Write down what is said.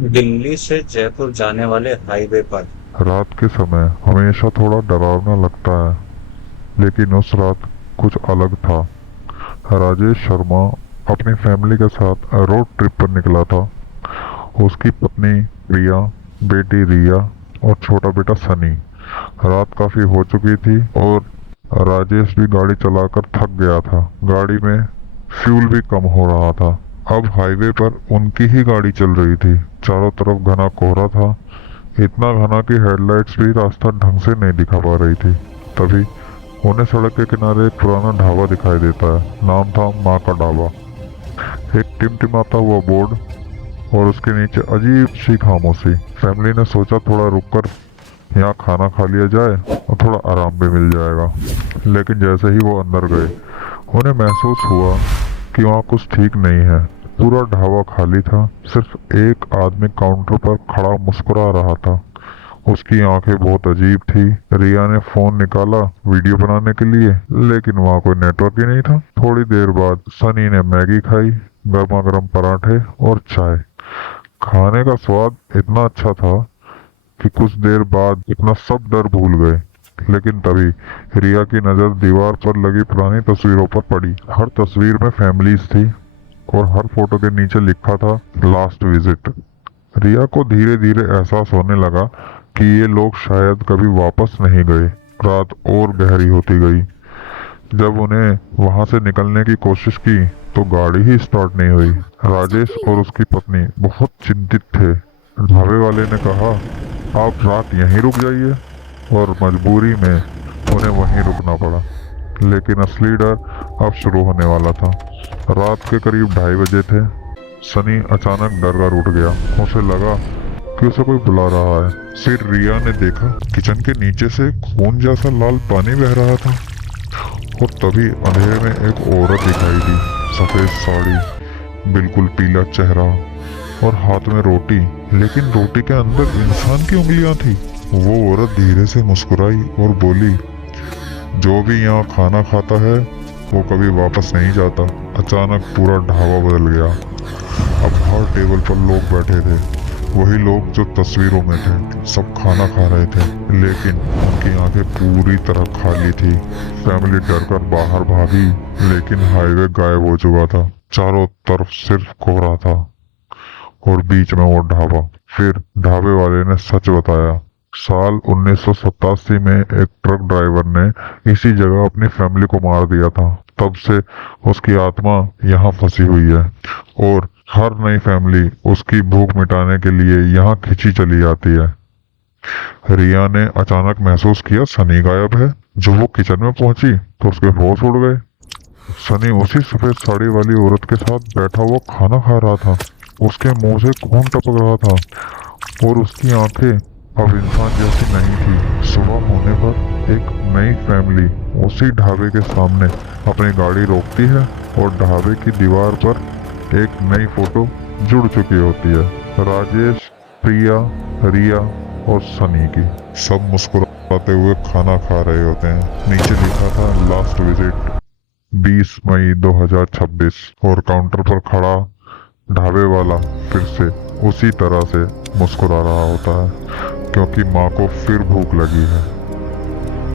दिल्ली से जयपुर जाने वाले हाईवे पर। रात के समय हमेशा थोड़ा डरावना लगता है, लेकिन उस रात कुछ अलग था। राजेश शर्मा अपनी फैमिली के साथ रोड ट्रिप पर निकला था। उसकी पत्नी प्रिया, बेटी रिया और छोटा बेटा सनी। रात काफी हो चुकी थी और राजेश भी गाड़ी चलाकर थक गया था। गाड़ी में फ्यूल भी कम हो रहा था। अब हाईवे पर उनकी ही गाड़ी चल रही थी। चारों तरफ घना कोहरा था, इतना घना कि हेडलाइट्स भी रास्ता ढंग से नहीं दिखा पा रही थी। तभी उन्हें सड़क के किनारे एक पुराना ढाबा दिखाई देता है। नाम था माँ का ढाबा। एक टिमटिमाता हुआ बोर्ड और उसके नीचे अजीब सी खामोशी। फैमिली ने सोचा थोड़ा रुककर यहाँ खाना खा लिया जाए और थोड़ा आराम भी मिल जाएगा। लेकिन जैसे ही वो अंदर गए, उन्हें महसूस हुआ कि वहाँ कुछ ठीक नहीं है। पूरा ढाबा खाली था। सिर्फ एक आदमी काउंटर पर खड़ा मुस्कुरा रहा था। उसकी आंखें बहुत अजीब थी। रिया ने फोन निकाला वीडियो बनाने के लिए, लेकिन वहाँ कोई नेटवर्क ही नहीं था। थोड़ी देर बाद सनी ने मैगी खाई, गर्मा गर्म पराठे और चाय। खाने का स्वाद इतना अच्छा था कि कुछ देर बाद अपना सब डर भूल गए। लेकिन तभी रिया की नजर दीवार पर लगी पुरानी तस्वीरों पर पड़ी। हर तस्वीर में फैमिलीज थी और हर फोटो के नीचे लिखा था लास्ट विजिट। रिया को धीरे धीरे एहसास होने लगा कि ये लोग शायद कभी वापस नहीं गए। रात और गहरी होती गई। जब उन्हें वहां से निकलने की कोशिश की तो गाड़ी ही स्टार्ट नहीं हुई। राजेश और उसकी पत्नी बहुत चिंतित थे। ढाबे वाले ने कहा, आप रात यहीं रुक जाइए, और मजबूरी में उन्हें वहीं रुकना पड़ा। लेकिन असली डर अब शुरू होने वाला था। रात के करीब 2:30 बजे थे। सनी अचानक डर कर उठ गया। उसे लगा कि उसे कोई बुला रहा है। फिर रिया ने देखा किचन के नीचे से खून जैसा लाल पानी बह रहा था। और तभी अंधेरे में एक औरत दिखाई दी। सफेद साड़ी, बिल्कुल पीला चेहरा और हाथ में रोटी। लेकिन रोटी के अंदर इंसान की उंगलियां थी। वो औरत धीरे से मुस्कुराई और बोली, जो भी यहाँ खाना खाता है वो कभी वापस नहीं जाता। अचानक पूरा ढाबा बदल गया। अब हर टेबल पर लोग बैठे थे, वही लोग जो तस्वीरों में थे। सब खाना खा रहे थे, लेकिन उनकी आंखें पूरी तरह खाली थी। फैमिली डर कर बाहर भागी, लेकिन हाईवे गायब हो चुका था। चारों तरफ सिर्फ कोहरा था और बीच में वो ढाबा। फिर ढाबे वाले ने सच बताया। साल 1987 में एक ट्रक ड्राइवर ने इसी जगह अपनी फैमिली को मार दिया था। तब से उसकी आत्मा यहाँ फंसी हुई है और हर नई फैमिली उसकी भूख मिटाने के लिए यहाँ खिंची चली आती है। रिया ने अचानक महसूस किया सनी गायब है। जब वो किचन में पहुंची तो उसके होश उड़ गए। सनी उसी सफेद साड़ी वाली औरत के साथ बैठा हुआ खाना खा रहा था। उसके मुंह से खून टपक रहा था और उसकी आंखें अब इंसान जैसी नहीं थी। सुबह होने पर एक नई फैमिली उसी ढाबे के सामने अपनी गाड़ी रोकती है और ढाबे की दीवार पर एक नई फोटो जुड़ चुकी होती है। राजेश, प्रिया, रिया और सनी की। सब मुस्कुराते हुए खाना खा रहे होते हैं। नीचे लिखा था लास्ट विजिट 20 मई 2026 और काउंटर पर खड़ा ढाबे वाला फिर से उसी तरह से मुस्कुरा रहा होता है, क्योंकि माँ को फिर भूख लगी है।